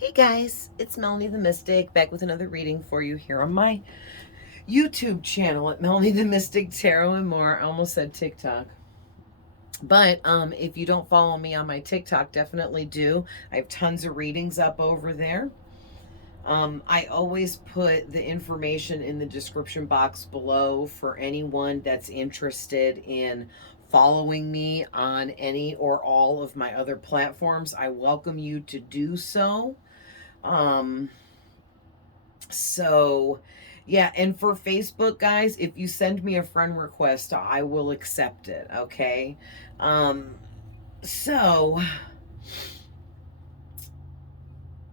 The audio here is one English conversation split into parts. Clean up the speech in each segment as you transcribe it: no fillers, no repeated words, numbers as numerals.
Hey guys, it's Melanie the Mystic back with another reading for you here on my YouTube channel at Melanie the Mystic Tarot and More. I almost said TikTok. But if you don't follow me on my TikTok, definitely do. I have tons of readings up over there. I always put the information in the description box below for anyone that's interested in following me on any or all of my other platforms. I welcome you to do so. Um, So, yeah, and for Facebook, guys, if you send me a friend request, I will accept it, okay? Um, so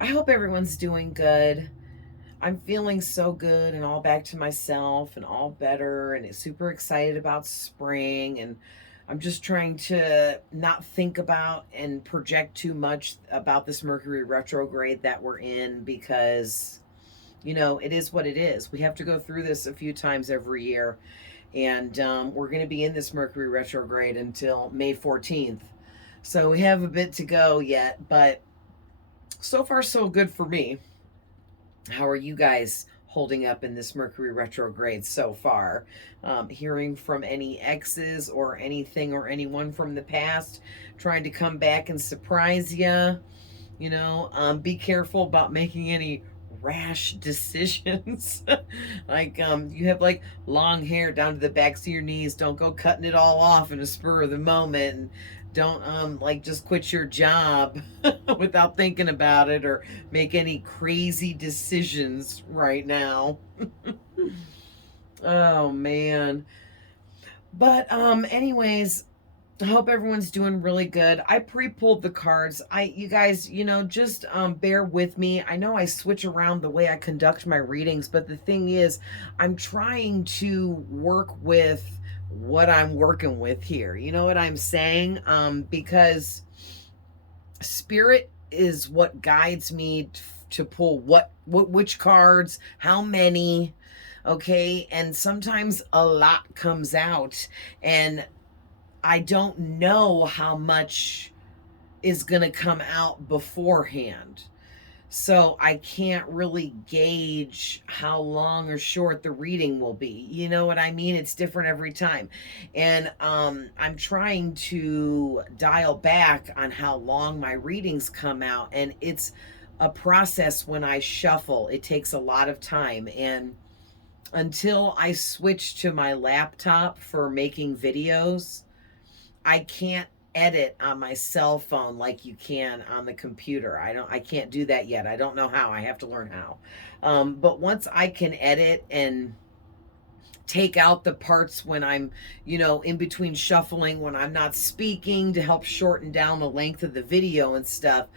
I hope everyone's doing good. I'm feeling so good and all back to myself and all better and super excited about spring, and I'm just trying to not think about and project too much about this Mercury retrograde that we're in because it is what it is. We have to go through this a few times every year. And we're going to be in this Mercury retrograde until May 14th. So we have a bit to go yet, but so far so good for me. How are you guys holding up in this Mercury retrograde so far? Hearing from any exes or anything or anyone from the past trying to come back and surprise you? Be careful about making any rash decisions. Like you have like long hair down to the backs of your knees, don't go cutting it all off in a spur of the moment, and don't like just quit your job without thinking about it or make any crazy decisions right now. Oh man. But anyways, I hope everyone's doing really good. I pre-pulled the cards. You guys, just bear with me. I know I switch around the way I conduct my readings, but the thing is, I'm trying to work with what I'm working with here. You know what I'm saying? Because spirit is what guides me to pull which cards, how many, okay? And sometimes a lot comes out, and I don't know how much is going to come out beforehand. So I can't really gauge how long or short the reading will be. You know what I mean? It's different every time. And I'm trying to dial back on how long my readings come out. And it's a process when I shuffle. It takes a lot of time. And until I switch to my laptop for making videos, I can't edit on my cell phone like you can on the computer. I can't do that yet. I don't know how. I have to learn how. But once I can edit and take out the parts when I'm, in between shuffling, when I'm not speaking to help shorten down the length of the video and stuff.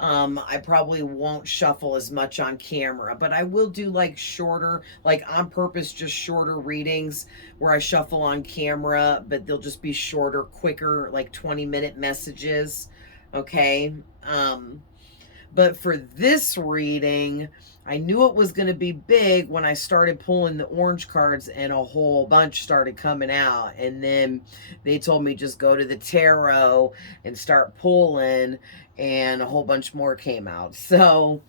I probably won't shuffle as much on camera, but I will do like shorter, like on purpose, just shorter readings where I shuffle on camera, but they'll just be shorter, quicker, like 20-minute messages. Okay. But for this reading, I knew it was going to be big when I started pulling the orange cards and a whole bunch started coming out. And then they told me just go to the tarot and start pulling, and a whole bunch more came out. So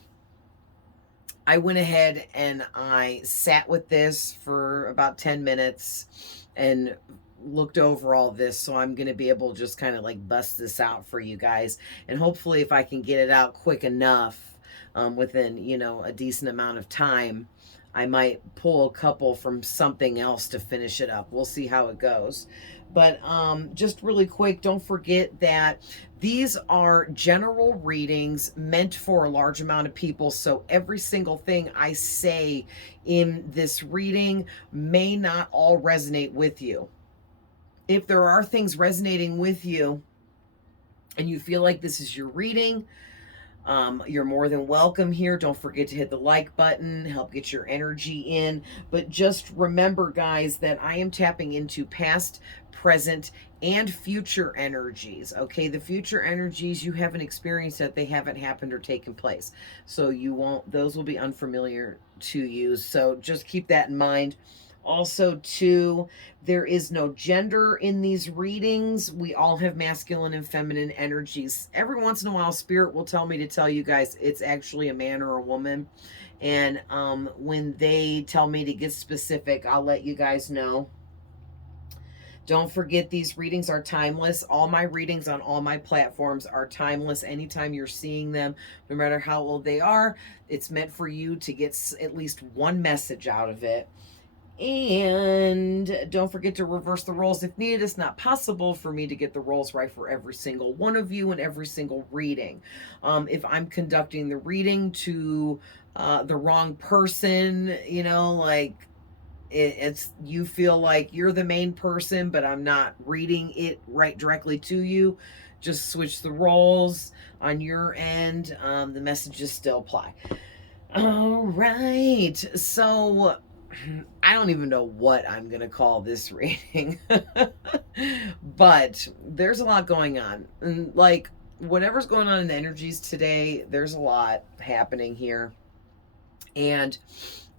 I went ahead and I sat with this for about 10 minutes and looked over all this, so I'm going to be able to just kind of like bust this out for you guys, and hopefully if I can get it out quick enough, within a decent amount of time, I might pull a couple from something else to finish it up. We'll see how it goes. But just really quick, don't forget that these are general readings meant for a large amount of people. So every single thing I say in this reading may not all resonate with you. If there are things resonating with you and you feel like this is your reading, you're more than welcome here. Don't forget to hit the like button, help get your energy in. But just remember, guys, that I am tapping into past, present, and future energies. Okay, the future energies you haven't experienced that they haven't happened or taken place. So those will be unfamiliar to you. So just keep that in mind. Also, too, there is no gender in these readings. We all have masculine and feminine energies. Every once in a while, Spirit will tell me to tell you guys it's actually a man or a woman. And when they tell me to get specific, I'll let you guys know. Don't forget, these readings are timeless. All my readings on all my platforms are timeless. Anytime you're seeing them, no matter how old they are, it's meant for you to get at least one message out of it. And don't forget to reverse the roles if needed. It's not possible for me to get the roles right for every single one of you in every single reading. If I'm conducting the reading to the wrong person, you know, like it's you feel like you're the main person, but I'm not reading it right directly to you, just switch the roles on your end. The messages still apply. All right. So I don't even know what I'm going to call this reading, but there's a lot going on. And like whatever's going on in the energies today, there's a lot happening here. And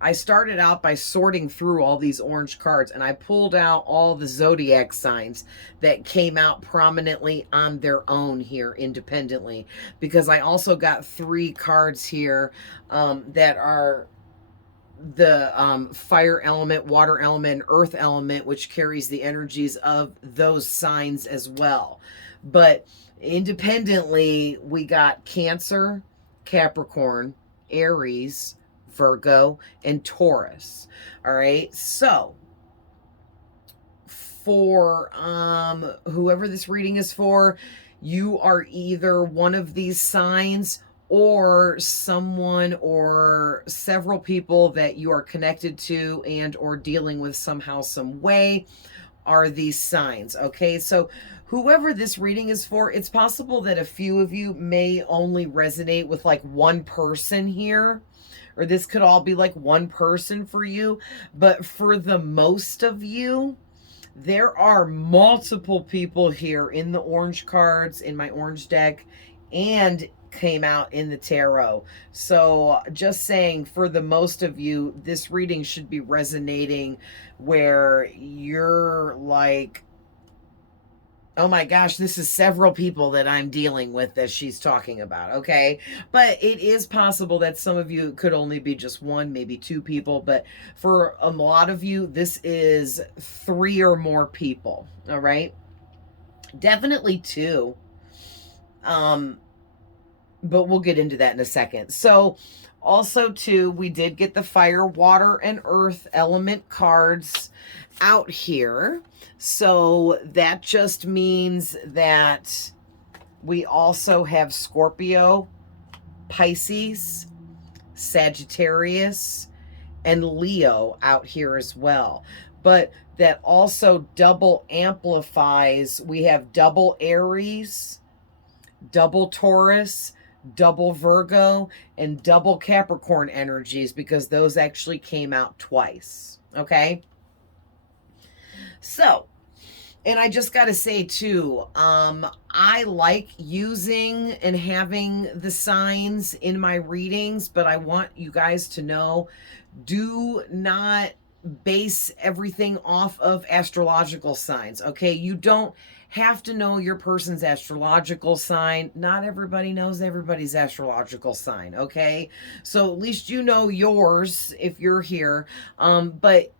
I started out by sorting through all these orange cards, and I pulled out all the zodiac signs that came out prominently on their own here independently, because I also got 3 cards here that are the fire element, water element, earth element, which carries the energies of those signs as well. But independently, we got Cancer, Capricorn, Aries, Virgo, and Taurus. All right. So for whoever this reading is for, you are either one of these signs or someone or several people that you are connected to and or dealing with somehow, some way are these signs. Okay, so whoever this reading is for, it's possible that a few of you may only resonate with like one person here, or this could all be like one person for you, but for the most of you, there are multiple people here in the orange cards, in my orange deck, and came out in the tarot. So just saying, for the most of you, this reading should be resonating where you're like, oh my gosh, this is several people that I'm dealing with that she's talking about, okay? But it is possible that some of you could only be just one, maybe 2 people, but for a lot of you, this is 3 or more people, all right? Definitely 2. But we'll get into that in a second. So also too, we did get the fire, water, and earth element cards out here. So that just means that we also have Scorpio, Pisces, Sagittarius, and Leo out here as well. But that also double amplifies. We have double Aries, double Taurus, double Virgo, and double Capricorn energies, because those actually came out twice. Okay. So, and I just got to say too, I like using and having the signs in my readings, but I want you guys to know, do not base everything off of astrological signs. Okay. You don't have to know your person's astrological sign. Not everybody knows everybody's astrological sign. Okay. So at least you know yours if you're here. But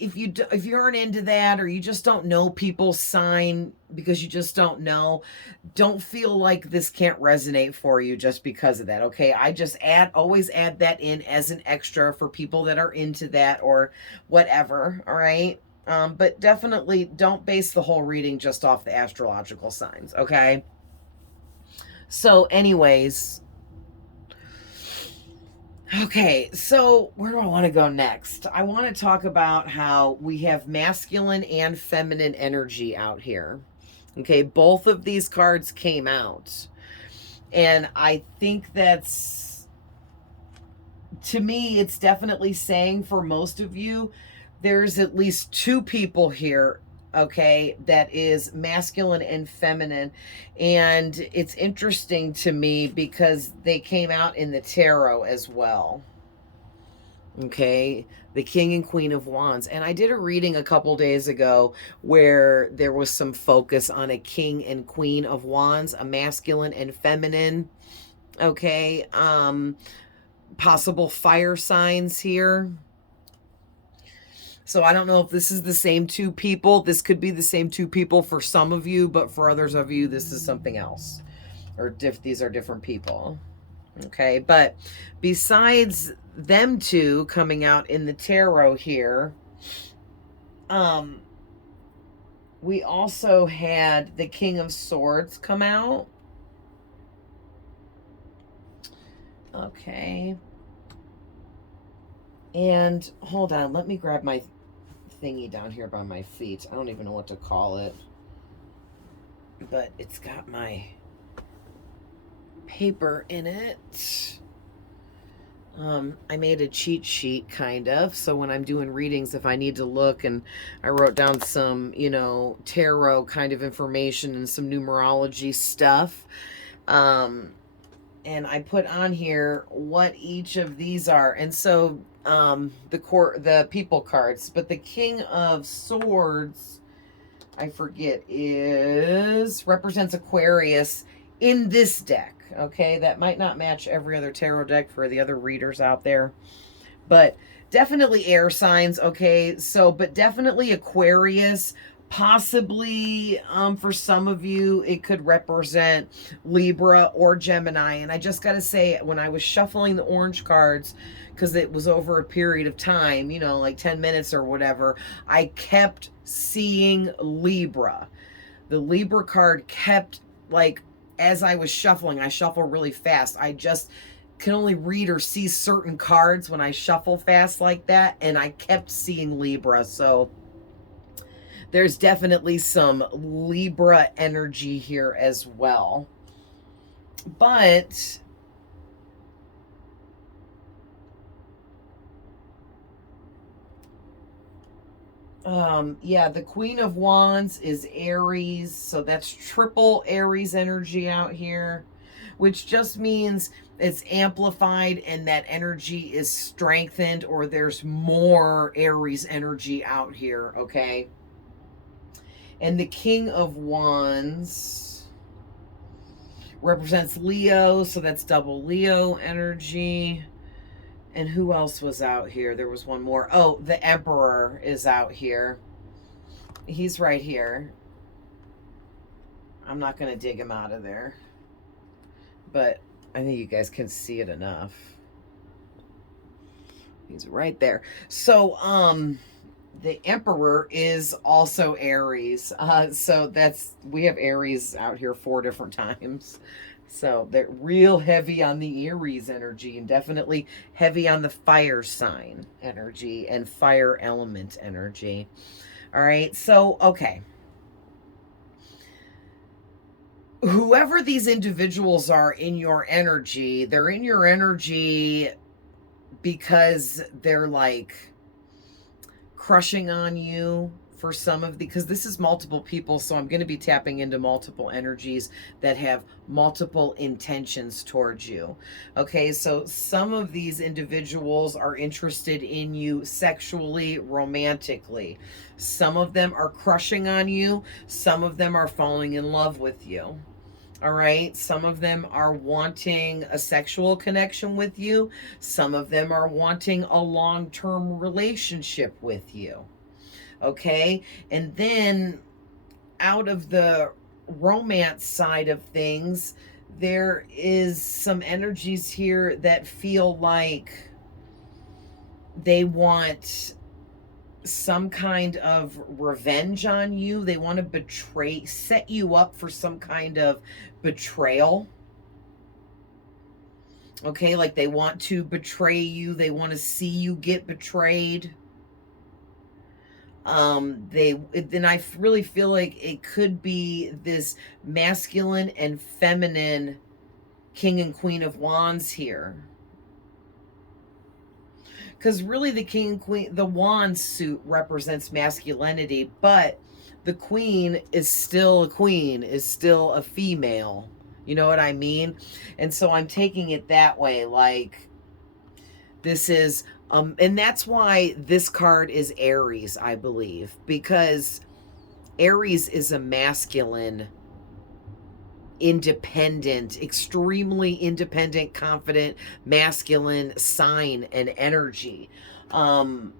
if you aren't into that, or you just don't know people's sign because you just don't know, don't feel like this can't resonate for you just because of that. Okay. I just always add that in as an extra for people that are into that or whatever. All right. But definitely don't base the whole reading just off the astrological signs. Okay. So anyways, okay, so where do I want to go next? I want to talk about how we have masculine and feminine energy out here. Okay, both of these cards came out. And I think that's, to me, it's definitely saying for most of you, there's at least 2 people here, okay, that is masculine and feminine. And it's interesting to me because they came out in the tarot as well. Okay, the King and Queen of Wands. And I did a reading a couple days ago where there was some focus on a King and Queen of Wands, a masculine and feminine. Okay, possible fire signs here. So I don't know if this is the same two people. This could be the same two people for some of you, but for others of you, this is something else. Or these are different people. Okay, but besides them two coming out in the tarot here, we also had the King of Swords come out. Okay. And hold on, let me grab my thingy down here by my feet. I don't even know what to call it. But it's got my paper in it. I made a cheat sheet, kind of. So when I'm doing readings, if I need to look, and I wrote down some, you know, tarot kind of information and some numerology stuff. And I put on here what each of these are. And so the people cards, but the King of Swords, I forget, represents Aquarius in this deck. Okay, that might not match every other tarot deck for the other readers out there, but definitely air signs. Okay, so but definitely Aquarius. Possibly for some of you it could represent Libra or Gemini. And I just got to say, when I was shuffling the orange cards, because it was over a period of time, you know, like 10 minutes or whatever, I kept seeing Libra. The Libra card kept, like, as I was shuffling, I shuffle really fast. I just can only read or see certain cards when I shuffle fast like that, and I kept seeing Libra. So there's definitely some Libra energy here as well. But yeah, the Queen of Wands is Aries, so that's triple Aries energy out here, which just means it's amplified and that energy is strengthened, or there's more Aries energy out here, okay? And the King of Wands represents Leo, so that's double Leo energy. And who else was out here? There was one more. Oh, the Emperor is out here. He's right here. I'm not going to dig him out of there, but I think you guys can see it enough. He's right there. So, the Emperor is also Aries. So we have Aries out here 4 different times. So they're real heavy on the Aries energy, and definitely heavy on the fire sign energy and fire element energy. All right. So, okay. Whoever these individuals are in your energy, they're in your energy because they're like crushing on you for some of because this is multiple people, so I'm going to be tapping into multiple energies that have multiple intentions towards you. Okay, so some of these individuals are interested in you sexually, romantically. Some of them are crushing on you. Some of them are falling in love with you. All right. Some of them are wanting a sexual connection with you. Some of them are wanting a long-term relationship with you. Okay. And then out of the romance side of things, there is some energies here that feel like they want some kind of revenge on you. They want to set you up for some kind of betrayal. Okay, like they want to betray you. They want to see you get betrayed. Then I really feel like it could be this masculine and feminine King and Queen of Wands here. Because really the King and Queen, the Wand suit represents masculinity, but the Queen is still a queen, is still a female. You know what I mean? And so I'm taking it that way, like this is And that's why this card is Aries, I believe, because Aries is a masculine, independent, extremely independent, confident, masculine sign and energy. And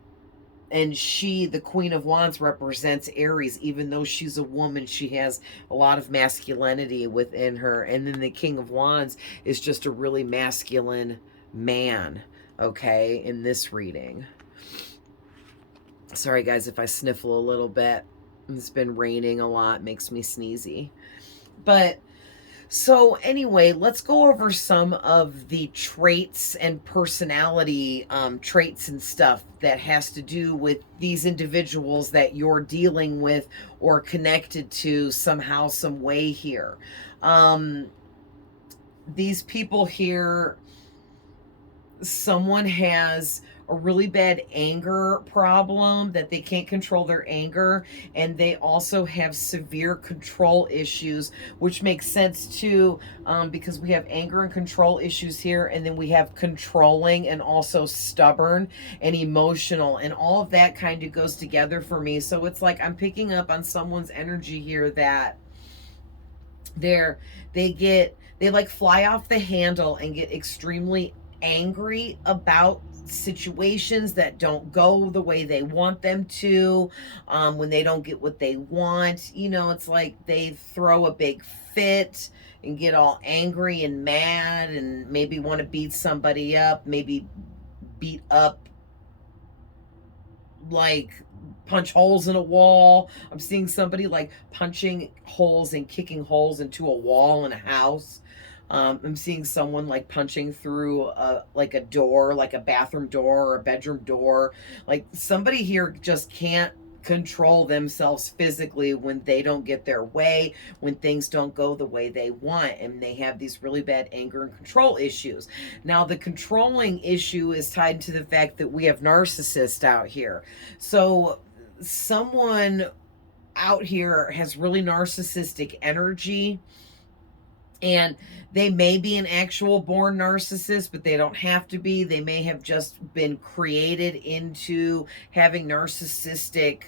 she, the Queen of Wands, represents Aries. Even though she's a woman, she has a lot of masculinity within her. And then the King of Wands is just a really masculine man, okay, in this reading. Sorry, guys, if I sniffle a little bit. It's been raining a lot, makes me sneezy. But so anyway, let's go over some of the traits and personality traits and stuff that has to do with these individuals that you're dealing with or connected to somehow, some way here. These people here, someone has a really bad anger problem that they can't control their anger, and they also have severe control issues, which makes sense too, because we have anger and control issues here, and then we have controlling and also stubborn and emotional, and all of that kind of goes together for me. So it's like I'm picking up on someone's energy here that they like fly off the handle and get extremely angry about situations that don't go the way they want them to. When they don't get what they want, it's like they throw a big fit and get all angry and mad and maybe want to beat somebody up, maybe beat up, like punch holes in a wall. I'm seeing somebody like punching holes and kicking holes into a wall in a house. I'm seeing someone like punching through like a door, like a bathroom door or a bedroom door. Like somebody here just can't control themselves physically when they don't get their way, when things don't go the way they want, and they have these really bad anger and control issues. Now, the controlling issue is tied to the fact that we have narcissists out here. So someone out here has really narcissistic energy, and they may be an actual born narcissist, but they don't have to be. They may have just been created into having narcissistic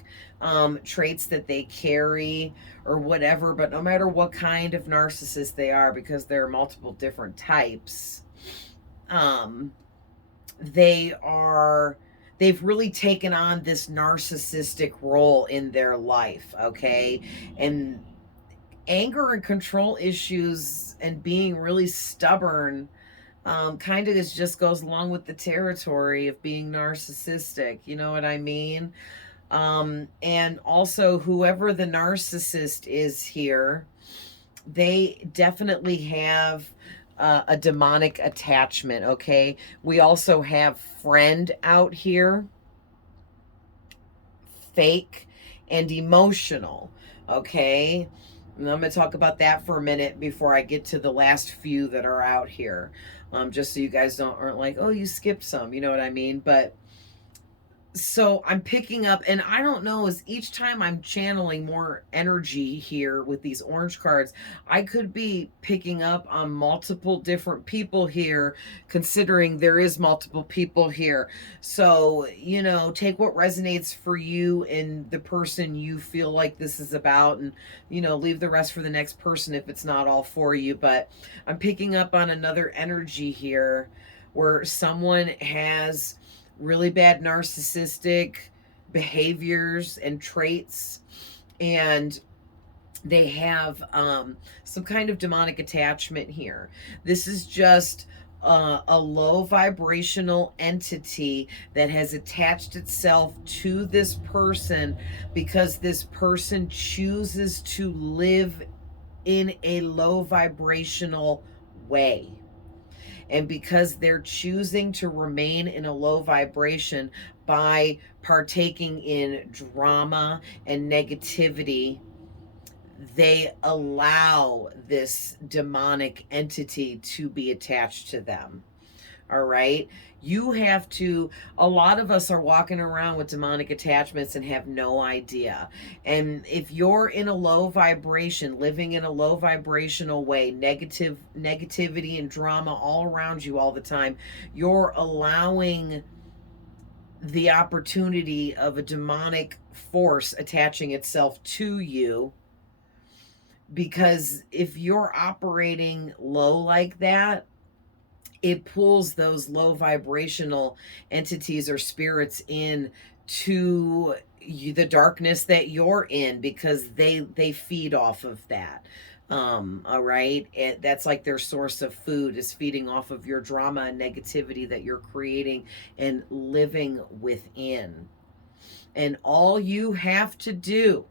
traits that they carry or whatever. But no matter what kind of narcissist they are, because there are multiple different types, they've really taken on this narcissistic role in their life, okay? And anger and control issues and being really stubborn kind of just goes along with the territory of being narcissistic. You know what I mean? And also, whoever the narcissist is here, they definitely have a demonic attachment, okay? We also have friend out here, fake, and emotional, okay? And I'm going to talk about that for a minute before I get to the last few that are out here. Just so you guys aren't like, oh, you skipped some, you know what I mean? But so I'm picking up, and I don't know, is each time I'm channeling more energy here with these orange cards, I could be picking up on multiple different people here, considering there is multiple people here. So, take what resonates for you and the person you feel like this is about, and, leave the rest for the next person if it's not all for you. But I'm picking up on another energy here where someone has really bad narcissistic behaviors and traits, and they have some kind of demonic attachment here. This is just a low vibrational entity that has attached itself to this person because this person chooses to live in a low vibrational way. And because they're choosing to remain in a low vibration by partaking in drama and negativity, they allow this demonic entity to be attached to them. All right. A lot of us are walking around with demonic attachments and have no idea. And if you're in a low vibration, living in a low vibrational way, negativity and drama all around you all the time, you're allowing the opportunity of a demonic force attaching itself to you, because if you're operating low like that, it pulls those low vibrational entities or spirits in to the darkness that you're in, because they feed off of that. All right, that's like their source of food, is feeding off of your drama and negativity that you're creating and living within. And all you have to do,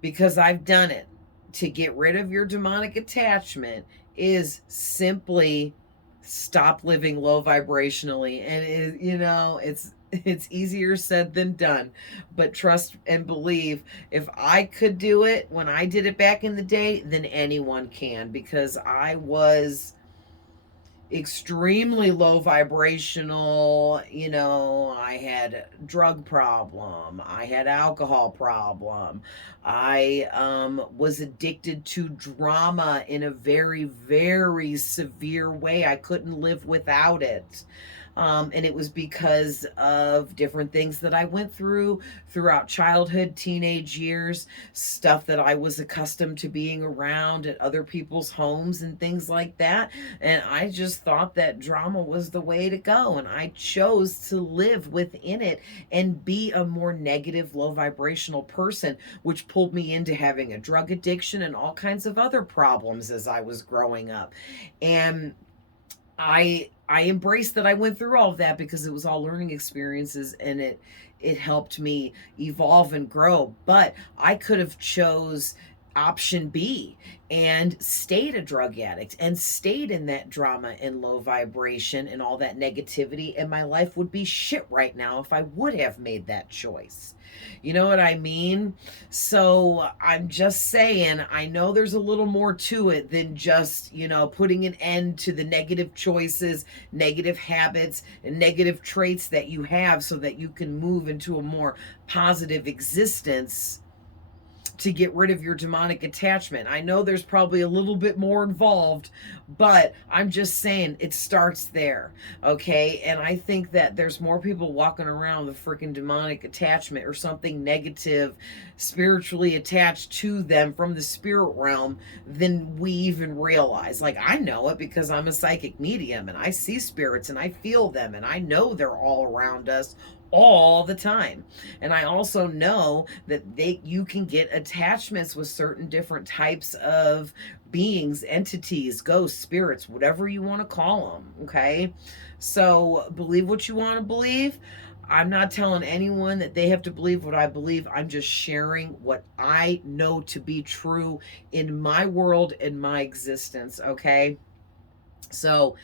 because I've done it, to get rid of your demonic attachment is simply stop living low vibrationally. And it's easier said than done, but trust and believe, if I could do it when I did it back in the day, then anyone can, because I was extremely low vibrational. I had drug problem, I had alcohol problem, I was addicted to drama in a very, very severe way. I couldn't live without it. And it was because of different things that I went through throughout childhood, teenage years, stuff that I was accustomed to being around at other people's homes and things like that. And I just thought that drama was the way to go. And I chose to live within it and be a more negative, low vibrational person, which pulled me into having a drug addiction and all kinds of other problems as I was growing up. And I embraced that I went through all of that, because it was all learning experiences, and it helped me evolve and grow. But I could have chose option B and stayed a drug addict and stayed in that drama and low vibration and all that negativity, and my life would be shit right now if I would have made that choice. You know what I mean? So I'm just saying, I know there's a little more to it than just, putting an end to the negative choices, negative habits, and negative traits that you have, so that you can move into a more positive existence, to get rid of your demonic attachment. I know there's probably a little bit more involved, but I'm just saying it starts there, okay? And I think that there's more people walking around with freaking demonic attachment or something negative spiritually attached to them from the spirit realm than we even realize. Like, I know it because I'm a psychic medium, and I see spirits and I feel them, and I know they're all around us all the time. And I also know that you can get attachments with certain different types of beings, entities, ghosts, spirits, whatever you want to call them, okay? So believe what you want to believe. I'm not telling anyone that they have to believe what I believe. I'm just sharing what I know to be true in my world, in my existence, okay? So,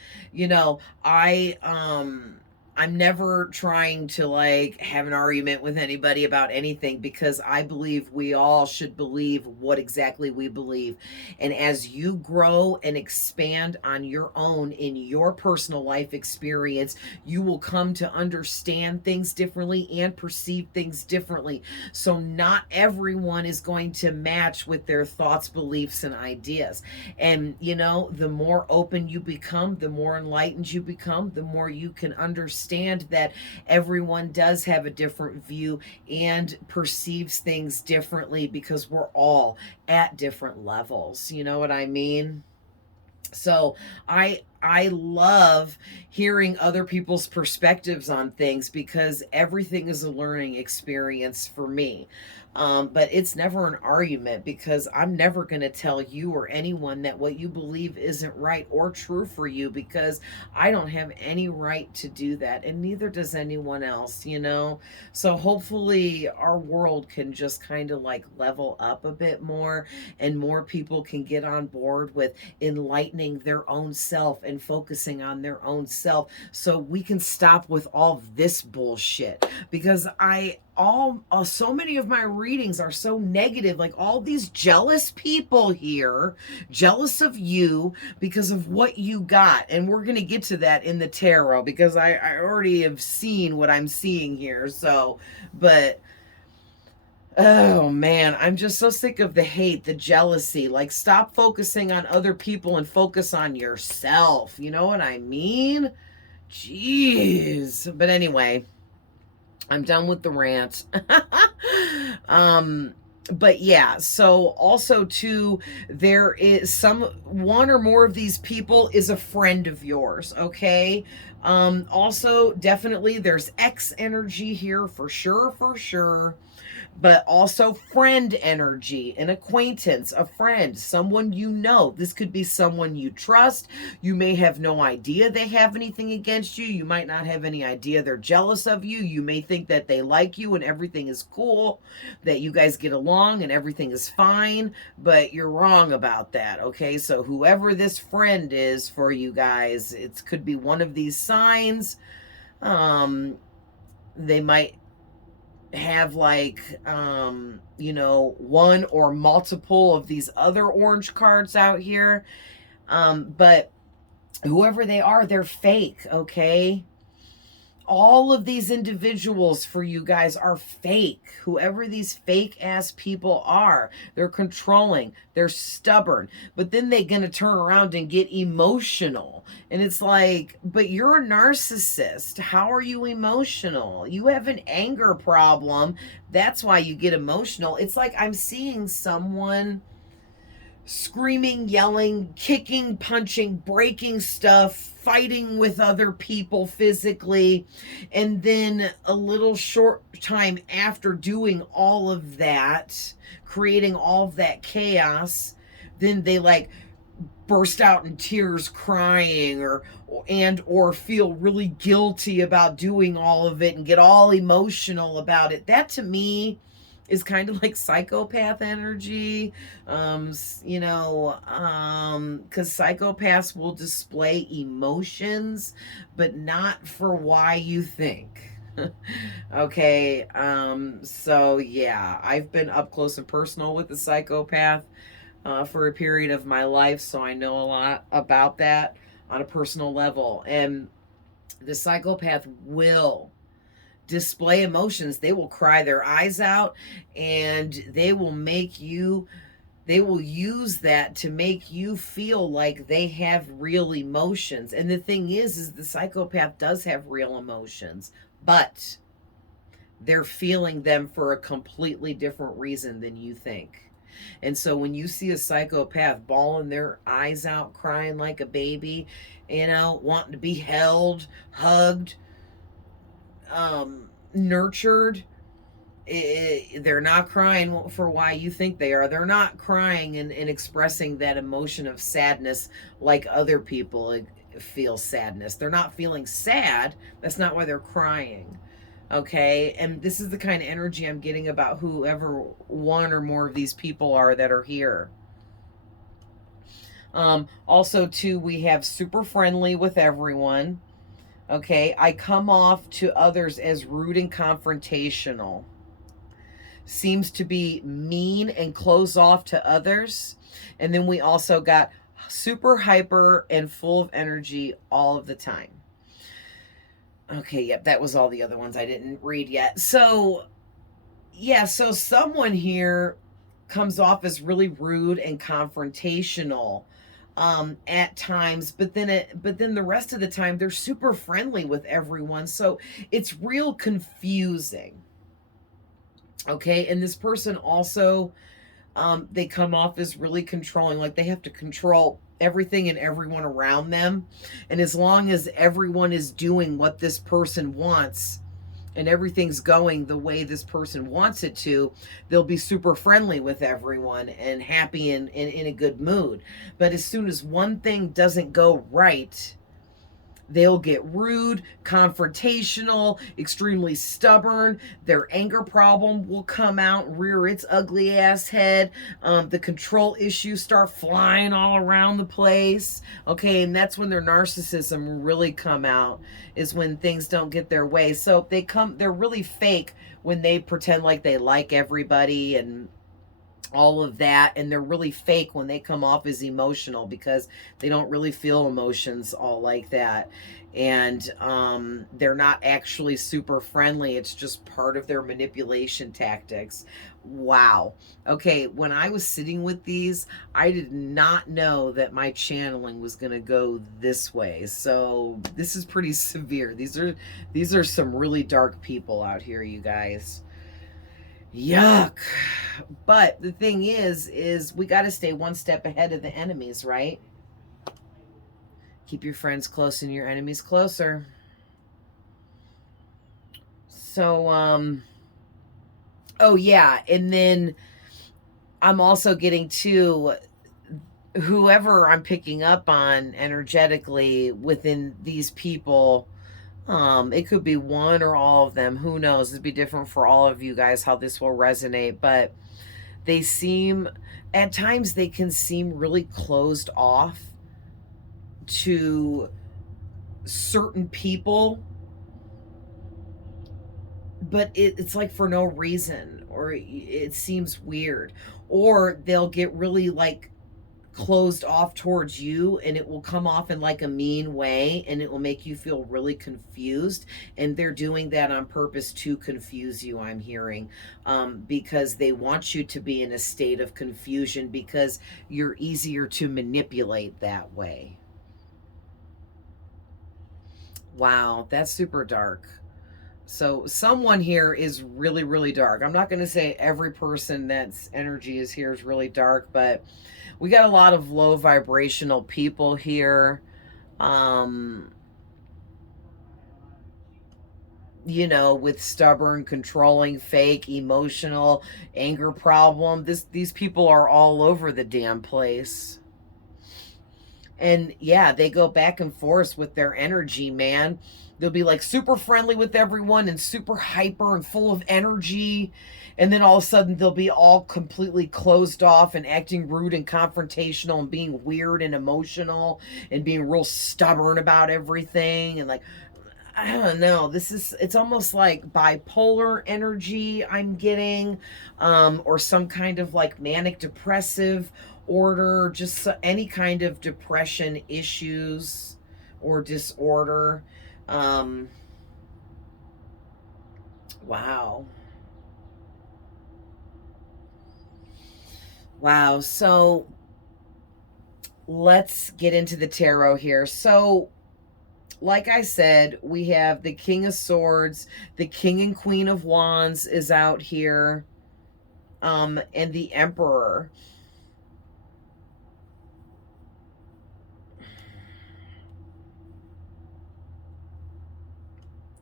I'm never trying to like have an argument with anybody about anything, because I believe we all should believe what exactly we believe. And as you grow and expand on your own in your personal life experience, you will come to understand things differently and perceive things differently. So not everyone is going to match with their thoughts, beliefs, and ideas. And the more open you become, the more enlightened you become, the more you can understand that everyone does have a different view and perceives things differently, because we're all at different levels. You know what I mean? So I love hearing other people's perspectives on things, because everything is a learning experience for me. But it's never an argument, because I'm never going to tell you or anyone that what you believe isn't right or true for you, because I don't have any right to do that, and neither does anyone else, So hopefully our world can just kind of like level up a bit more, and more people can get on board with enlightening their own self and focusing on their own self, so we can stop with all this bullshit. Because so many of my readings are so negative, like all these jealous people here, jealous of you because of what you got. And we're going to get to that in the tarot, because I already have seen what I'm seeing here. So, but oh man, I'm just so sick of the hate, the jealousy. Like, stop focusing on other people and focus on yourself. You know what I mean? Jeez. But anyway, I'm done with the rant. But yeah, so also too, there is one or more of these people is a friend of yours, okay? Also definitely there's X energy here for sure, for sure. But also friend energy, an acquaintance, a friend, someone you know. This could be someone you trust. You may have no idea they have anything against you. You might not have any idea they're jealous of you. You may think that they like you and everything is cool, that you guys get along and everything is fine, but you're wrong about that, okay? So whoever this friend is for you guys, it could be one of these signs. They might have like one or multiple of these other orange cards out here, but whoever they are, they're fake, okay? All of these individuals for you guys are fake. Whoever these fake ass people are, they're controlling, they're stubborn, but then they're going to turn around and get emotional. And it's like, but you're a narcissist. How are you emotional? You have an anger problem. That's why you get emotional. It's like I'm seeing someone screaming, yelling, kicking, punching, breaking stuff, fighting with other people physically, and then a little short time after doing all of that, creating all of that chaos, then they like burst out in tears crying or feel really guilty about doing all of it and get all emotional about it. That to me is kind of like psychopath energy, because psychopaths will display emotions, but not for why you think. Okay, so yeah, I've been up close and personal with the psychopath for a period of my life, so I know a lot about that on a personal level. And the psychopath will display emotions. They will cry their eyes out, and they will use that to make you feel like they have real emotions. And the thing is the psychopath does have real emotions, but they're feeling them for a completely different reason than you think. And so when you see a psychopath bawling their eyes out, crying like a baby, wanting to be held, hugged, nurtured, they're not crying for why you think they are. They're not crying and expressing that emotion of sadness like other people feel sadness. They're not feeling sad. That's not why they're crying. Okay, and this is the kind of energy I'm getting about whoever one or more of these people are that are here. Also too, we have super friendly with everyone. Okay, I come off to others as rude and confrontational. Seems to be mean and close off to others. And then we also got super hyper and full of energy all of the time. Okay, yep, that was all the other ones I didn't read yet. So, yeah, so someone here comes off as really rude and confrontational at times, but then the rest of the time they're super friendly with everyone. So it's real confusing. Okay, and this person also, they come off as really controlling, like they have to control everything and everyone around them. And as long as everyone is doing what this person wants and everything's going the way this person wants it to, they'll be super friendly with everyone and happy and in a good mood. But as soon as one thing doesn't go right, they'll get rude, confrontational, extremely stubborn. Their anger problem will come out, rear its ugly ass head. The control issues start flying all around the place. Okay, and that's when their narcissism will really come out, is when things don't get their way. So they're really fake when they pretend like they like everybody and all of that, and they're really fake when they come off as emotional because they don't really feel emotions all like that. And they're not actually super friendly. It's just part of their manipulation tactics. Wow. Okay, when I was sitting with these, I did not know that my channeling was going to go this way. So this is pretty severe. These are some really dark people out here, you guys. Yuck. But the thing is we got to stay one step ahead of the enemies, right? Keep your friends close and your enemies closer. So, oh yeah. And then I'm also getting to whoever I'm picking up on energetically within these people. It could be one or all of them. Who knows? It'd be different for all of you guys how this will resonate. But they seem, at times, they can seem really closed off to certain people, but it's like for no reason, or it seems weird, or they'll get really like closed off towards you, and it will come off in like a mean way, and it will make you feel really confused, and they're doing that on purpose to confuse you, I'm hearing, because they want you to be in a state of confusion because you're easier to manipulate that way. Wow, that's super dark. So someone here is really, really dark. I'm not going to say every person that's energy is here is really dark, but we got a lot of low vibrational people here. You know, with stubborn, controlling, fake, emotional, anger problem. These people are all over the damn place. And yeah, they go back and forth with their energy, man. They'll be like super friendly with everyone and super hyper and full of energy. And then all of a sudden they'll be all completely closed off and acting rude and confrontational and being weird and emotional and being real stubborn about everything. And like, I don't know. It's almost like bipolar energy I'm getting, or some kind of like manic depressive order, just any kind of depression issues or disorder. Um, wow. Wow. So let's get into the tarot here. So, like I said, we have the King of Swords, the King and Queen of Wands is out here, and the Emperor.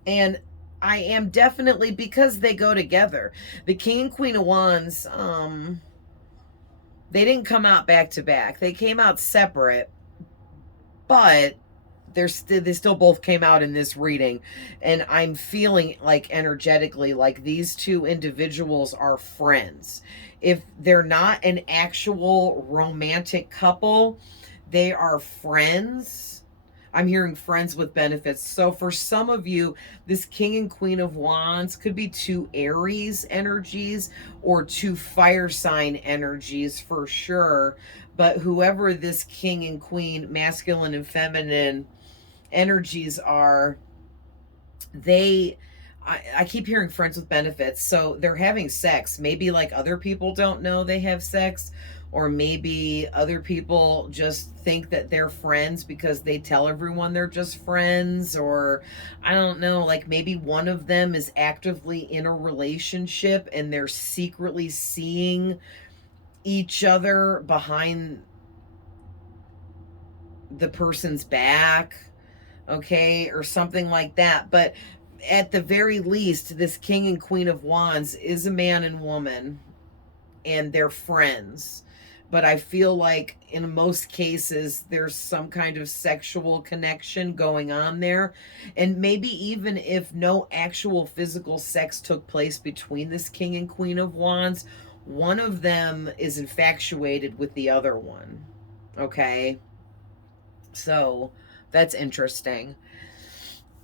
And I am definitely, because they go together. The King and Queen of Wands, they didn't come out back to back. They came out separate, but they still both came out in this reading, and I'm feeling like energetically like these two individuals are friends. If they're not an actual romantic couple, they are friends. I'm hearing friends with benefits. So for some of you, this King and Queen of Wands could be two Aries energies or two fire sign energies for sure. But whoever this King and Queen, masculine and feminine energies are, they I keep hearing friends with benefits. So they're having sex. Maybe like other people don't know they have sex, or maybe other people just think that they're friends because they tell everyone they're just friends, or I don't know, like maybe one of them is actively in a relationship and they're secretly seeing each other behind the person's back, okay, or something like that. But at the very least, this King and Queen of Wands is a man and woman, and they're friends. But I feel like in most cases, there's some kind of sexual connection going on there. And maybe even if no actual physical sex took place between this King and Queen of Wands, one of them is infatuated with the other one. Okay? So that's interesting.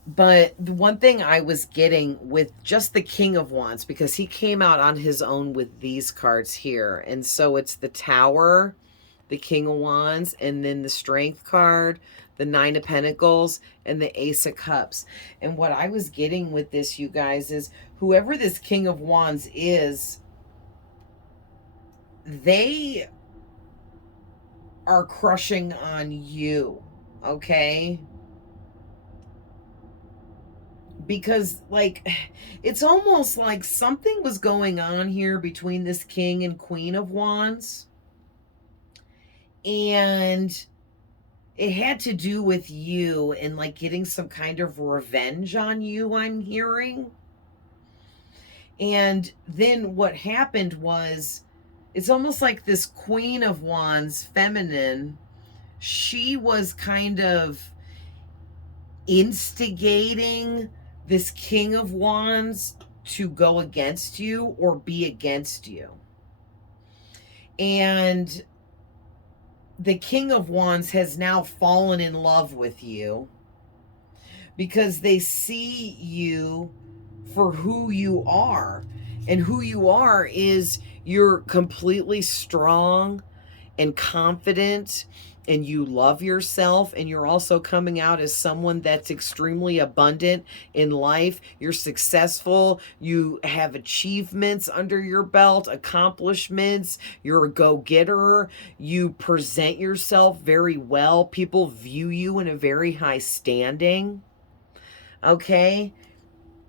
But the one thing I was getting with just the King of Wands, because he came out on his own with these cards here. And so it's the Tower, the King of Wands, and then the Strength card, the Nine of Pentacles, and the Ace of Cups. And what I was getting with this, you guys, is whoever this King of Wands is, they are crushing on you, okay? Because, like, it's almost like something was going on here between this King and Queen of Wands. And it had to do with you and, like, getting some kind of revenge on you, I'm hearing. And then what happened was, it's almost like this Queen of Wands, feminine, she was kind of instigating this King of Wands to go against you or be against you. And the King of Wands has now fallen in love with you because they see you for who you are. And who you are is you're completely strong and confident, and you love yourself, and you're also coming out as someone that's extremely abundant in life. You're successful, you have achievements under your belt, accomplishments, you're a go-getter, you present yourself very well, people view you in a very high standing, okay?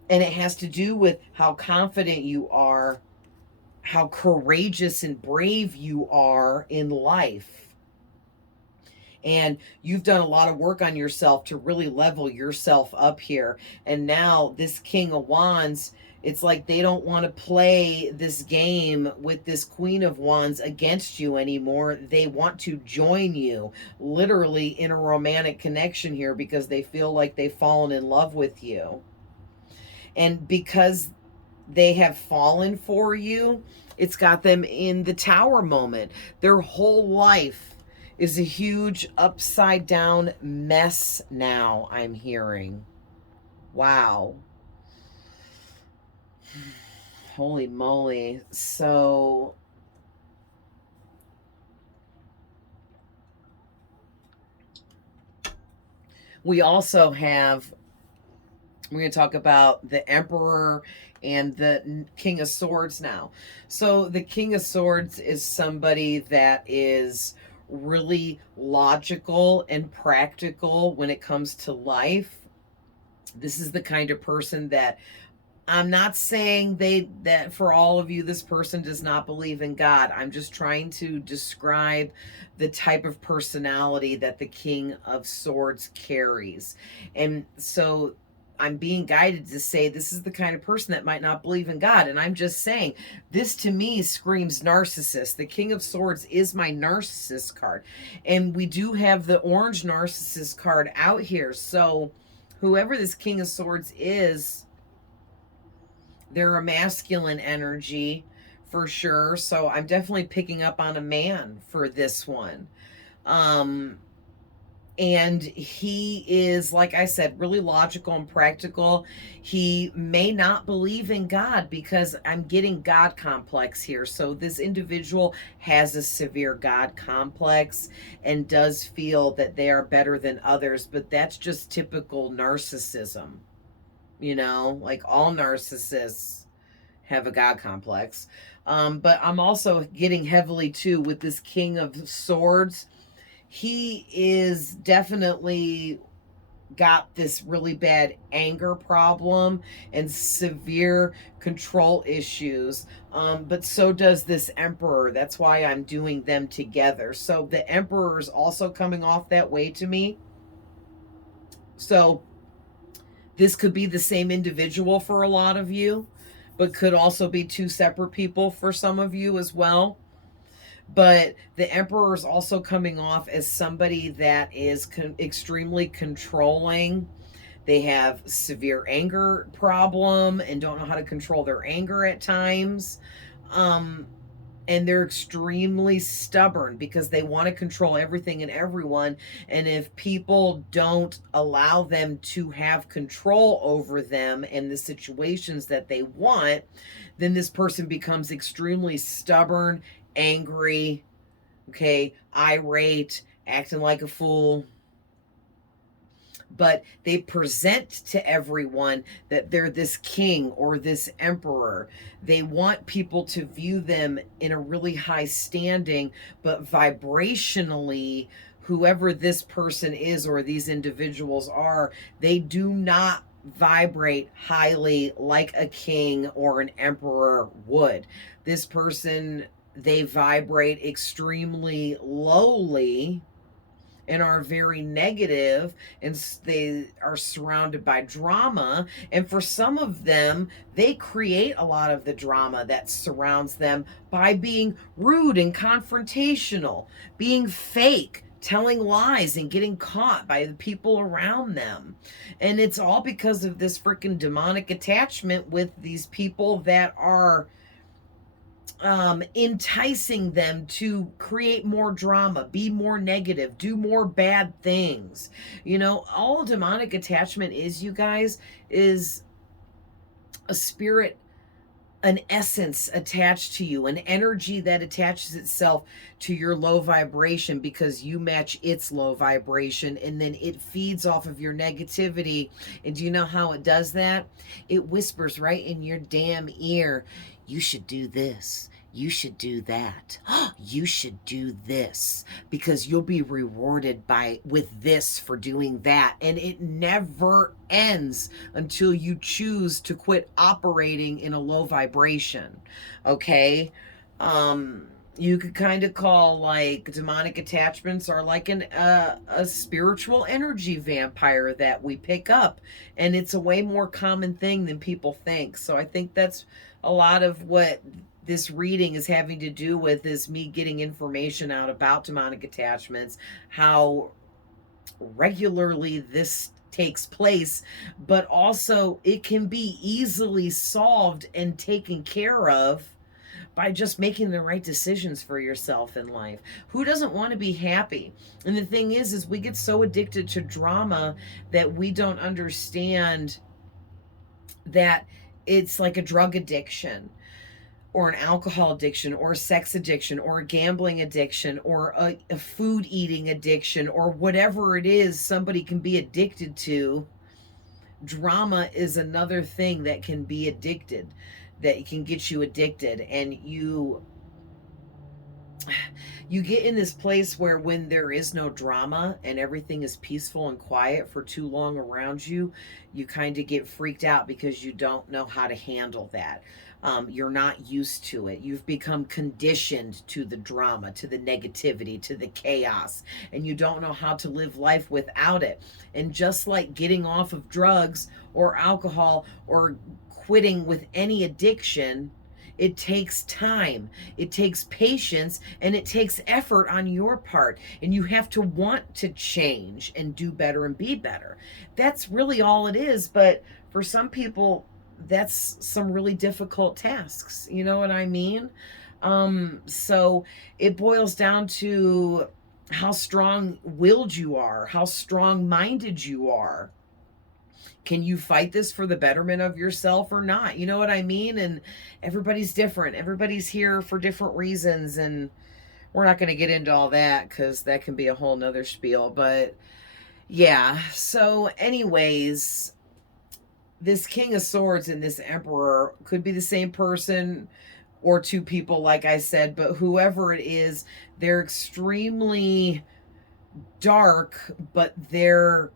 And it has to do with how confident you are, how courageous and brave you are in life. And you've done a lot of work on yourself to really level yourself up here. And now this King of Wands, it's like they don't want to play this game with this Queen of Wands against you anymore. They want to join you literally in a romantic connection here because they feel like they've fallen in love with you. And because they have fallen for you, it's got them in the Tower moment. Their whole life is a huge upside down mess now, I'm hearing. Wow. Holy moly. So we also have, we're going to talk about the Emperor and the King of Swords now. So the King of Swords is somebody that is really logical and practical when it comes to life. This is the kind of person that, I'm not saying that for all of you, this person does not believe in God. I'm just trying to describe the type of personality that the King of Swords carries. And so I'm being guided to say this is the kind of person that might not believe in God. And I'm just saying, this to me screams narcissist. The King of Swords is my narcissist card. And we do have the orange narcissist card out here. So whoever this King of Swords is, they're a masculine energy for sure. So I'm definitely picking up on a man for this one. And he is, like I said, really logical and practical. He may not believe in God because I'm getting God complex here. So this individual has a severe God complex and does feel that they are better than others, but that's just typical narcissism. You know, like all narcissists have a God complex. But I'm also getting heavily too with this King of Swords. He is definitely got this really bad anger problem and severe control issues. But so does this Emperor. That's why I'm doing them together. So the Emperor is also coming off that way to me. So this could be the same individual for a lot of you, but could also be two separate people for some of you as well. But the Emperor is also coming off as somebody that is extremely controlling. They have severe anger problem and don't know how to control their anger at times. And they're extremely stubborn because they want to control everything and everyone. And if people don't allow them to have control over them and the situations that they want, then this person becomes extremely stubborn, angry, okay, irate, acting like a fool. But they present to everyone that they're this king or this emperor. They want people to view them in a really high standing, but vibrationally, whoever this person is or these individuals are, they do not vibrate highly like a king or an emperor would. This person, they vibrate extremely lowly and are very negative, and they are surrounded by drama. And for some of them, they create a lot of the drama that surrounds them by being rude and confrontational, being fake, telling lies and getting caught by the people around them. And it's all because of this freaking demonic attachment with these people that are enticing them to create more drama, be more negative, do more bad things. You know, all demonic attachment is, you guys, is a spirit, an essence attached to you, an energy that attaches itself to your low vibration because you match its low vibration, and then it feeds off of your negativity. And do you know how it does that? It whispers right in your damn ear, you should do this. You should do that. You should do this because you'll be rewarded with this for doing that. And it never ends until you choose to quit operating in a low vibration. Okay? You could kind of call like demonic attachments are like a spiritual energy vampire that we pick up, and it's a way more common thing than people think. So I think that's a lot of what this reading is having to do with, is me getting information out about demonic attachments, how regularly this takes place, but also it can be easily solved and taken care of by just making the right decisions for yourself in life. Who doesn't want to be happy? And the thing is we get so addicted to drama that we don't understand that it's like a drug addiction, or an alcohol addiction, or a sex addiction, or a gambling addiction, or a food eating addiction, or whatever it is somebody can be addicted to. Drama is another thing that can be addicted, that can get you addicted. And you get in this place where when there is no drama and everything is peaceful and quiet for too long around you, you kind of get freaked out because you don't know how to handle that. You're not used to it. You've become conditioned to the drama, to the negativity, to the chaos, and you don't know how to live life without it. And just like getting off of drugs or alcohol or quitting with any addiction, it takes time, it takes patience, and it takes effort on your part. And you have to want to change and do better and be better. That's really all it is. But for some people, that's some really difficult tasks. You know what I mean? So it boils down to how strong-willed you are, how strong-minded you are. Can you fight this for the betterment of yourself or not? You know what I mean? And everybody's different. Everybody's here for different reasons. And we're not going to get into all that because that can be a whole nother spiel. But yeah, so anyways, this King of Swords and this Emperor could be the same person or two people, like I said, but whoever it is, they're extremely dark, but they're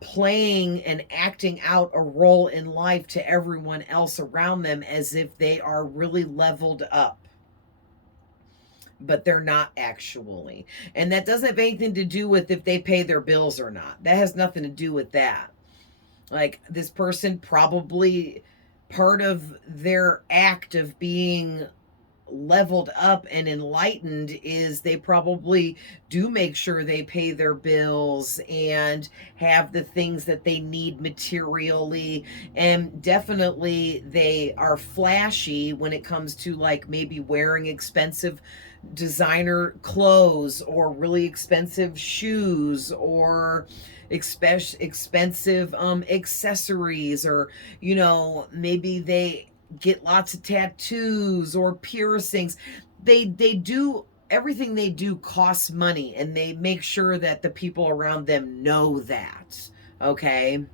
playing and acting out a role in life to everyone else around them as if they are really leveled up, but they're not actually. And that doesn't have anything to do with if they pay their bills or not. That has nothing to do with that. Like, this person, probably part of their act of being leveled up and enlightened is they probably do make sure they pay their bills and have the things that they need materially, and definitely they are flashy when it comes to like maybe wearing expensive designer clothes or really expensive shoes or expensive accessories, or maybe they get lots of tattoos or piercings. They do everything they do costs money, and they make sure that the people around them know that. Okay?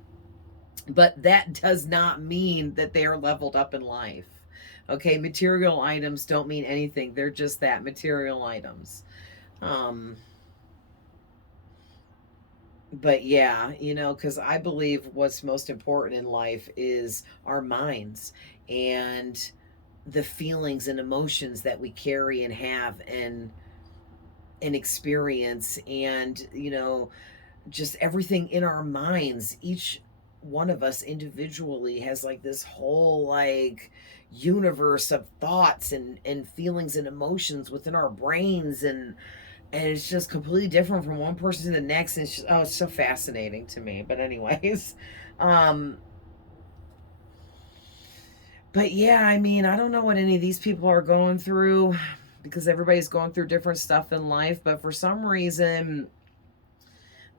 But that does not mean that they are leveled up in life. Okay, material items don't mean anything. They're just that, material items. Um but yeah, because I believe what's most important in life is our minds and the feelings and emotions that we carry and have and experience, and just everything in our minds. Each one of us individually has like this whole like universe of thoughts and feelings and emotions within our brains, and it's just completely different from one person to the next, and it's just, oh, it's so fascinating to me. But anyways, um but yeah, I mean, I don't know what any of these people are going through, because everybody's going through different stuff in life, but for some reason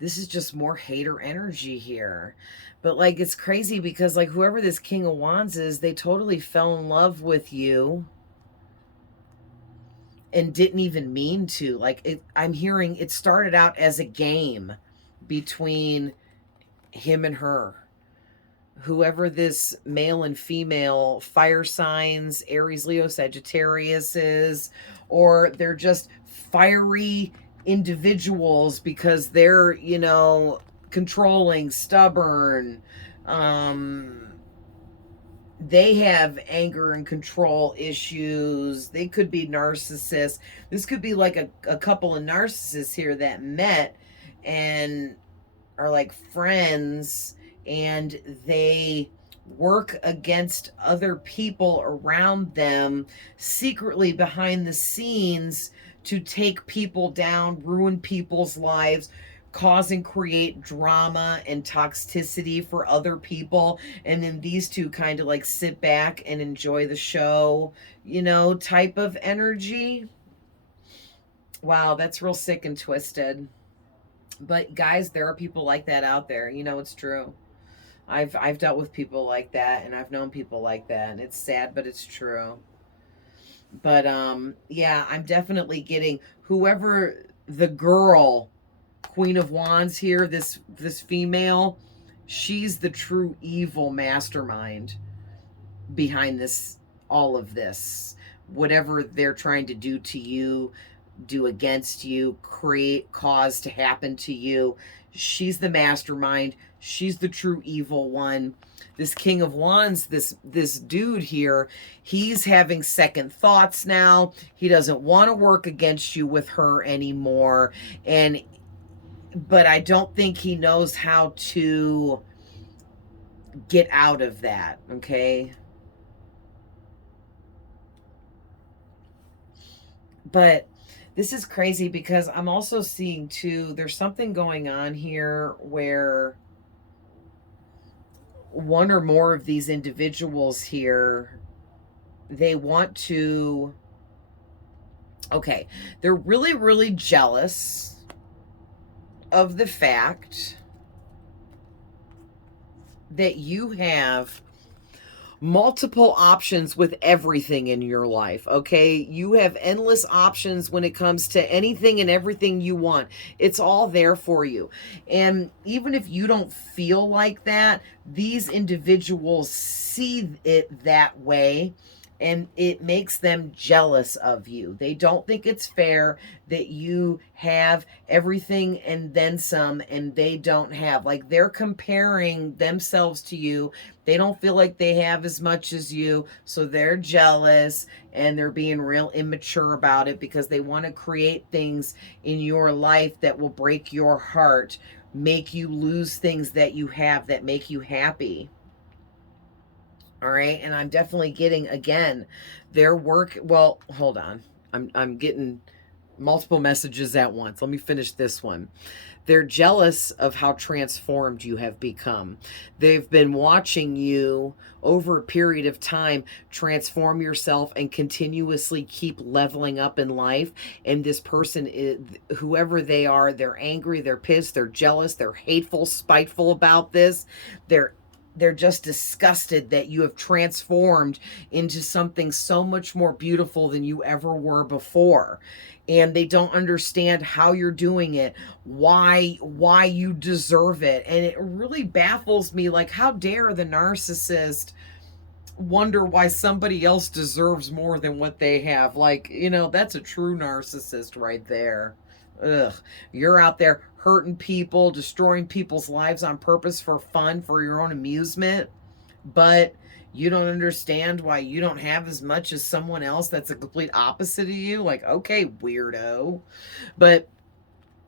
this is just more hater energy here. But like, it's crazy because like whoever this King of Wands is, they totally fell in love with you and didn't even mean to. Like, I'm hearing it started out as a game between him and her. Whoever this male and female fire signs, Aries, Leo, Sagittarius is, or they're just fiery individuals because they're, controlling, stubborn. Um, they have anger and control issues. They could be narcissists. This could be like a couple of narcissists here that met and are like friends, and they work against other people around them secretly behind the scenes to take people down, ruin people's lives, cause and create drama and toxicity for other people. And then these two kind of like sit back and enjoy the show, type of energy. Wow, that's real sick and twisted. But guys, there are people like that out there. It's true. I've dealt with people like that, and I've known people like that, and it's sad, but it's true. But yeah, I'm definitely getting whoever the girl Queen of Wands here, this female, she's the true evil mastermind behind this, all of this. Whatever they're trying to do to you, do against you, create, cause to happen to you, she's the mastermind. She's the true evil one. This King of Wands, this dude here, he's having second thoughts now. He doesn't want to work against you with her anymore. But I don't think he knows how to get out of that, okay? But this is crazy because I'm also seeing too, there's something going on here where one or more of these individuals here, they want to, okay, they're really, really jealous of the fact that you have multiple options with everything in your life, okay? You have endless options when it comes to anything and everything you want. It's all there for you. And even if you don't feel like that, these individuals see it that way, and it makes them jealous of you. They don't think it's fair that you have everything and then some, and they don't have. Like, they're comparing themselves to you. They don't feel like they have as much as you, so they're jealous, and they're being real immature about it because they want to create things in your life that will break your heart, make you lose things that you have that make you happy. All right. And I'm definitely getting, again, their work. Well, hold on. I'm getting multiple messages at once. Let me finish this one. They're jealous of how transformed you have become. They've been watching you over a period of time transform yourself and continuously keep leveling up in life. And this person is, whoever they are, they're angry, they're pissed, they're jealous, they're hateful, spiteful about this. They're they're just disgusted that you have transformed into something so much more beautiful than you ever were before, and they don't understand how you're doing it, why you deserve it. And it really baffles me, like, how dare the narcissist wonder why somebody else deserves more than what they have. Like, that's a true narcissist right there. Ugh. You're out there hurting people, destroying people's lives on purpose for fun, for your own amusement, but you don't understand why you don't have as much as someone else that's a complete opposite of you. Like, okay, weirdo. But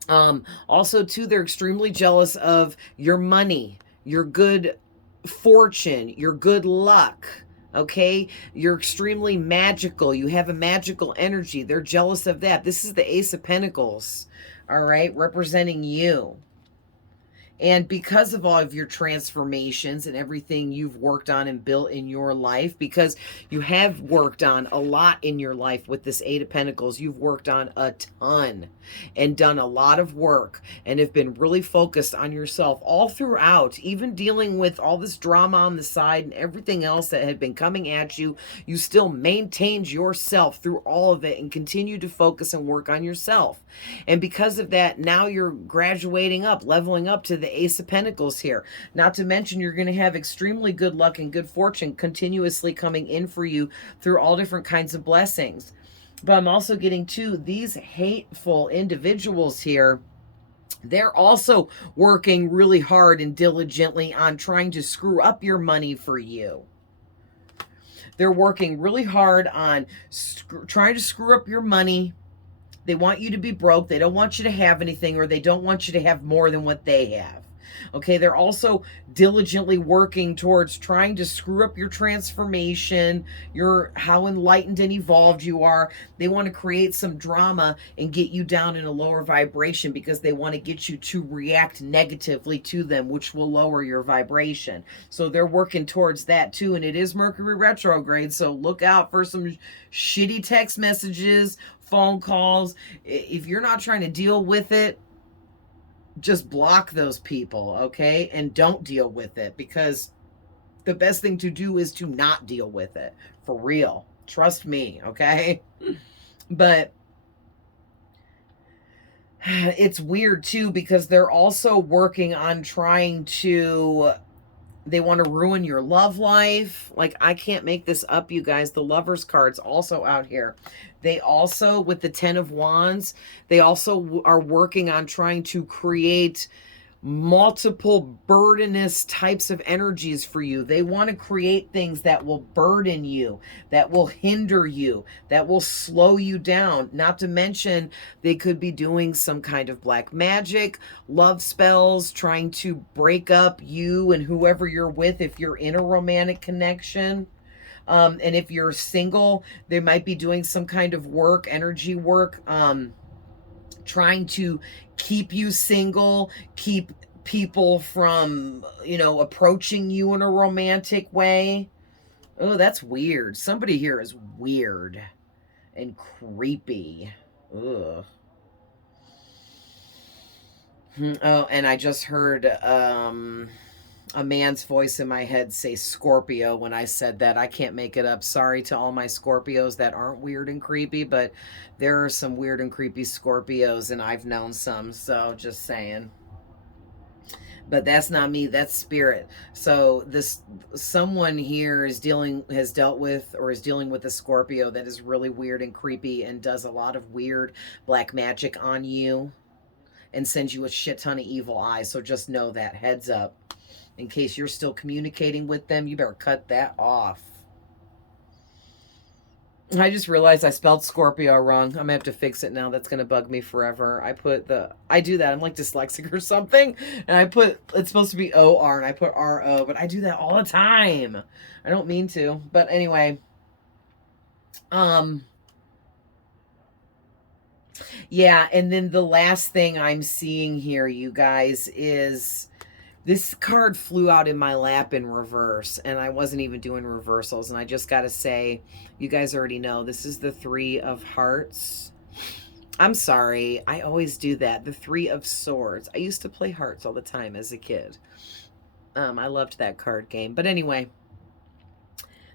also too, they're extremely jealous of your money, your good fortune, your good luck. Okay, you're extremely magical. You have a magical energy. They're jealous of that. This is the Ace of Pentacles, all right, representing you. And because of all of your transformations and everything you've worked on and built in your life, because you have worked on a lot in your life with this Eight of Pentacles, you've worked on a ton and done a lot of work and have been really focused on yourself all throughout, even dealing with all this drama on the side and everything else that had been coming at you. You still maintained yourself through all of it and continued to focus and work on yourself. And because of that, now you're graduating up, leveling up to the Ace of Pentacles here. Not to mention, you're going to have extremely good luck and good fortune continuously coming in for you through all different kinds of blessings. But I'm also getting to these hateful individuals here. They're also working really hard and diligently on trying to screw up your money for you. They're working really hard on trying to screw up your money. They want you to be broke. They don't want you to have anything, or they don't want you to have more than what they have. Okay, they're also diligently working towards trying to screw up your transformation, how enlightened and evolved you are. They want to create some drama and get you down in a lower vibration because they want to get you to react negatively to them, which will lower your vibration. So they're working towards that too, and it is Mercury retrograde, so look out for some shitty text messages, phone calls. If you're not trying to deal with it, just block those people, okay? And don't deal with it, because the best thing to do is to not deal with it. For real. Trust me, okay? But it's weird too, because they're also working on trying to, they want to ruin your love life. Like, I can't make this up, you guys. The Lovers card's also out here. They also, with the Ten of Wands, they also are working on trying to create multiple burdenous types of energies for you. They want to create things that will burden you, that will hinder you, that will slow you down. Not to mention, they could be doing some kind of black magic, love spells, trying to break up you and whoever you're with if you're in a romantic connection. And if you're single, they might be doing some kind of work, energy work, trying to keep you single, keep people from, approaching you in a romantic way. Oh, that's weird. Somebody here is weird and creepy. Ugh. Oh, and I just heard a man's voice in my head say Scorpio when I said that. I can't make it up. Sorry to all my Scorpios that aren't weird and creepy, but there are some weird and creepy Scorpios, and I've known some, so just saying. But that's not me, that's spirit. So someone here has dealt with or is dealing with a Scorpio that is really weird and creepy and does a lot of weird black magic on you and sends you a shit ton of evil eyes. So just know that, heads up. In case you're still communicating with them, you better cut that off. I just realized I spelled Scorpio wrong. I'm gonna have to fix it now. That's gonna bug me forever. I do that. I'm like dyslexic or something, and it's supposed to be O-R, and I put R-O, but I do that all the time. I don't mean to, but anyway. Um, yeah, and then the last thing I'm seeing here, you guys, is this card flew out in my lap in reverse, and I wasn't even doing reversals. And I just got to say, you guys already know, this is the Three of Hearts. I'm sorry, I always do that. The Three of Swords. I used to play hearts all the time as a kid. I loved that card game. But anyway,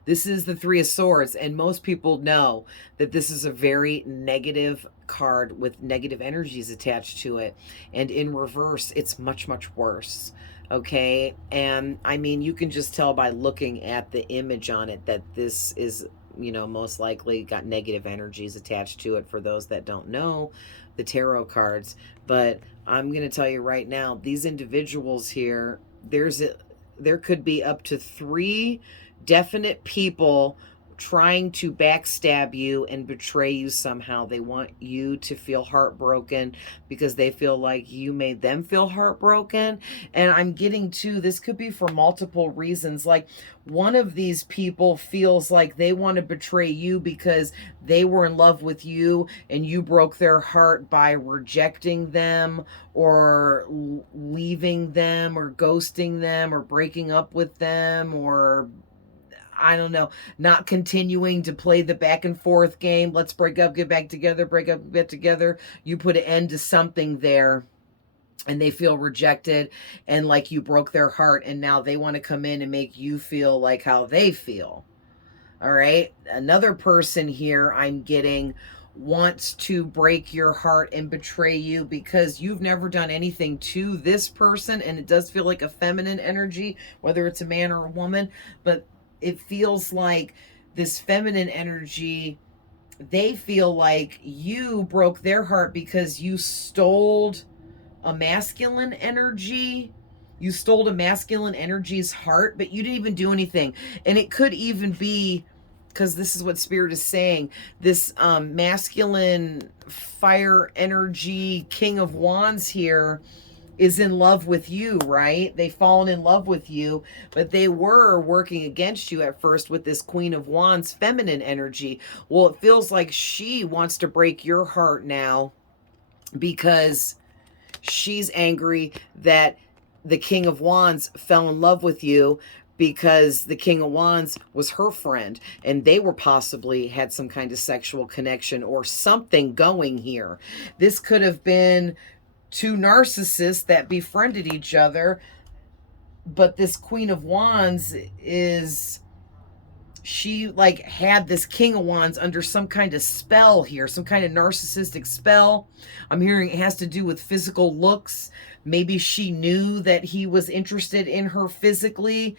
this is the Three of Swords, and most people know that this is a very negative card with negative energies attached to it. And in reverse, it's much, much worse. Okay, and I mean, you can just tell by looking at the image on it that this is, most likely got negative energies attached to it, for those that don't know the tarot cards. But I'm going to tell you right now, these individuals here, there could be up to 3 definite people trying to backstab you and betray you somehow. They want you to feel heartbroken because they feel like you made them feel heartbroken. And I'm getting to, this could be for multiple reasons. Like, one of these people feels like they want to betray you because they were in love with you and you broke their heart by rejecting them or leaving them or ghosting them or breaking up with them, or I don't know, not continuing to play the back and forth game. Let's break up, get back together, break up, get together. You put an end to something there, and they feel rejected and like you broke their heart, and now they want to come in and make you feel like how they feel. All right. Another person here I'm getting wants to break your heart and betray you because you've never done anything to this person, and it does feel like a feminine energy, whether it's a man or a woman, but it feels like this feminine energy, they feel like you broke their heart because you stole a masculine energy. You stole a masculine energy's heart, but you didn't even do anything. And it could even be, because this is what Spirit is saying, this masculine fire energy King of Wands here is in love with you, right? They've fallen in love with you, but they were working against you at first with this Queen of Wands feminine energy. Well, it feels like she wants to break your heart now because she's angry that the King of Wands fell in love with you, because the King of Wands was her friend and they were possibly had some kind of sexual connection or something going here. This could have been 2 narcissists that befriended each other, but this Queen of Wands she like had this King of Wands under some kind of spell here, some kind of narcissistic spell. I'm hearing it has to do with physical looks. Maybe she knew that he was interested in her physically,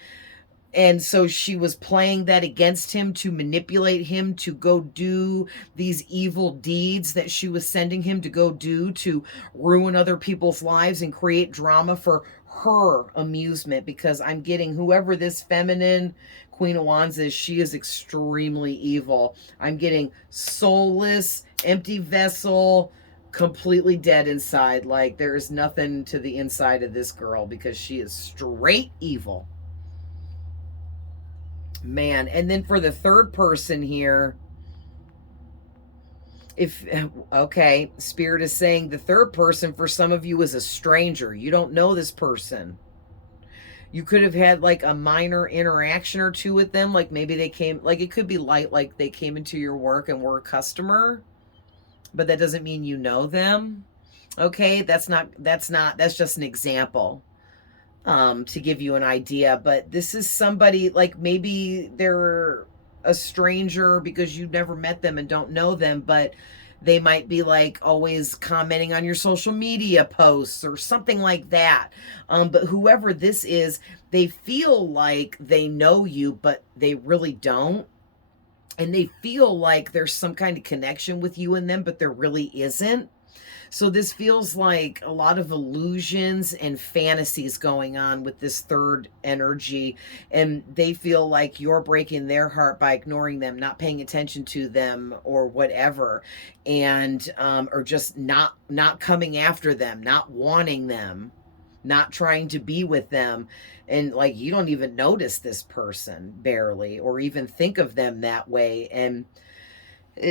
and so she was playing that against him to manipulate him to go do these evil deeds that she was sending him to go do, to ruin other people's lives and create drama for her amusement. Because I'm getting whoever this feminine Queen of Wands is, she is extremely evil. I'm getting soulless, empty vessel, completely dead inside. Like, there is nothing to the inside of this girl because she is straight evil. Man. And then for the third person here, okay, Spirit is saying the third person for some of you is a stranger. You don't know this person. You could have had like a minor interaction or two with them. Like maybe they came, like it could be light, like they came into your work and were a customer, but that doesn't mean you know them. Okay, that's just an example. To give you an idea, but this is somebody like maybe they're a stranger because you've never met them and don't know them, but they might be like always commenting on your social media posts or something like that. But whoever this is, they feel like they know you, but they really don't. And they feel like there's some kind of connection with you and them, but there really isn't. So this feels like a lot of illusions and fantasies going on with this third energy, and they feel like you're breaking their heart by ignoring them, not paying attention to them or whatever, and or just not coming after them, not wanting them, not trying to be with them. And like, you don't even notice this person barely or even think of them that way. And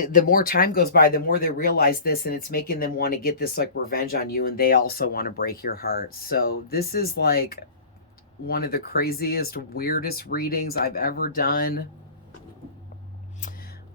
the more time goes by, the more they realize this, and it's making them want to get this like revenge on you, and they also want to break your heart. So this is like one of the craziest, weirdest readings I've ever done.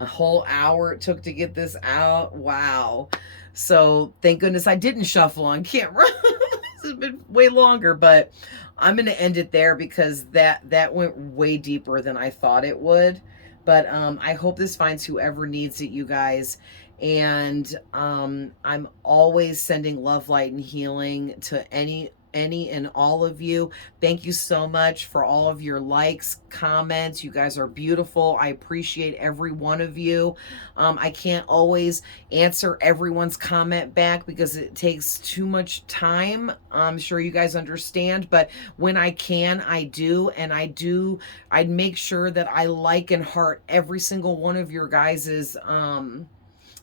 A whole hour it took to get this out. Wow. So thank goodness I didn't shuffle on camera. This has been way longer, but I'm going to end it there because that went way deeper than I thought it would. But I hope this finds whoever needs it, you guys. And I'm always sending love, light, and healing to any and all of you. Thank you so much for all of your likes, comments. You guys are beautiful. I appreciate every one of you. I can't always answer everyone's comment back because it takes too much time. I'm sure you guys understand, but when I can, I do. And I'd make sure that I like and heart every single one of your guys's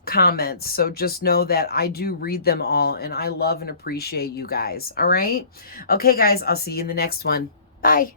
comments. So just know that I do read them all, and I love and appreciate you guys. All right. Okay, guys, I'll see you in the next one. Bye.